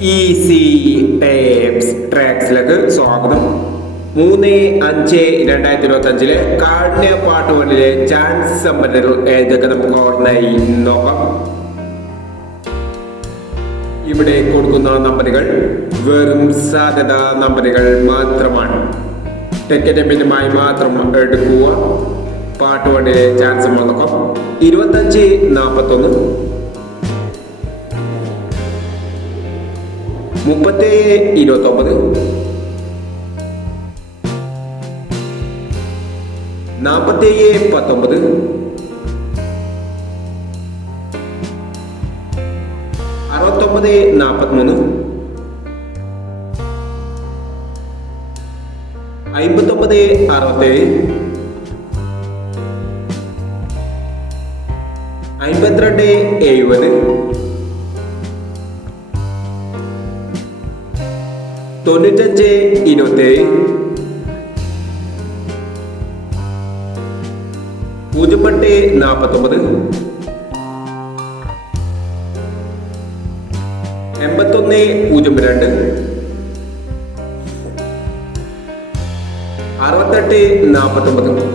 Easy tapes ട്രാക്സിലേക്ക് സ്വാഗതം. 3/5/2025 കാഠിന്യ part 1 chance സമ്പന്നർ ഏതൊക്കെ നമുക്ക് ഓർമ്മയായി നോക്കാം. ഇവിടെ കൊടുക്കുന്ന നമ്പറുകൾ വെറും സാധ്യത നമ്പറുകൾ മാത്രമാണ്. ടിക്കറ്റ് മിനിമായി മാത്രം എടുക്കുക. പാർട്ട് 1 ചാൻസ് നോക്കാം. 25-41, 37-29, 47-19, 69-43, 59-67, 52-70, 95-27, 08-49, 81-02, 68-49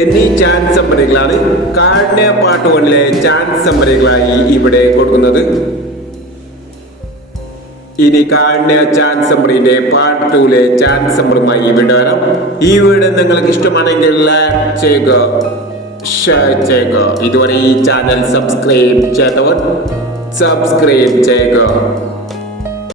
എന്നീ ചാൻസ് നമ്പറുകളാണ് കാഠിന്യ പാർട്ട് 1 ചാൻസ് നമ്പറുകളായി ഇവിടെ കൊടുക്കുന്നത്. ഇനി കാഠിന്യ ചാൻസ് നമ്പറിന്റെ പാർട്ട് 2 ചാൻസ് നമ്പറുമായി ഇവിടെ വരാം. ഈ വീഡിയോ നിങ്ങൾക്ക് ഇഷ്ടമാണെങ്കിൽ ലൈക്ക് ചെയ്യുക, ഷെയർ ചെയ്യുക. ഇതുവരെ ഈ ചാനൽ സബ്സ്ക്രൈബ് ചെയ്തവർ സബ്സ്ക്രൈബ് ചെയ്യുക.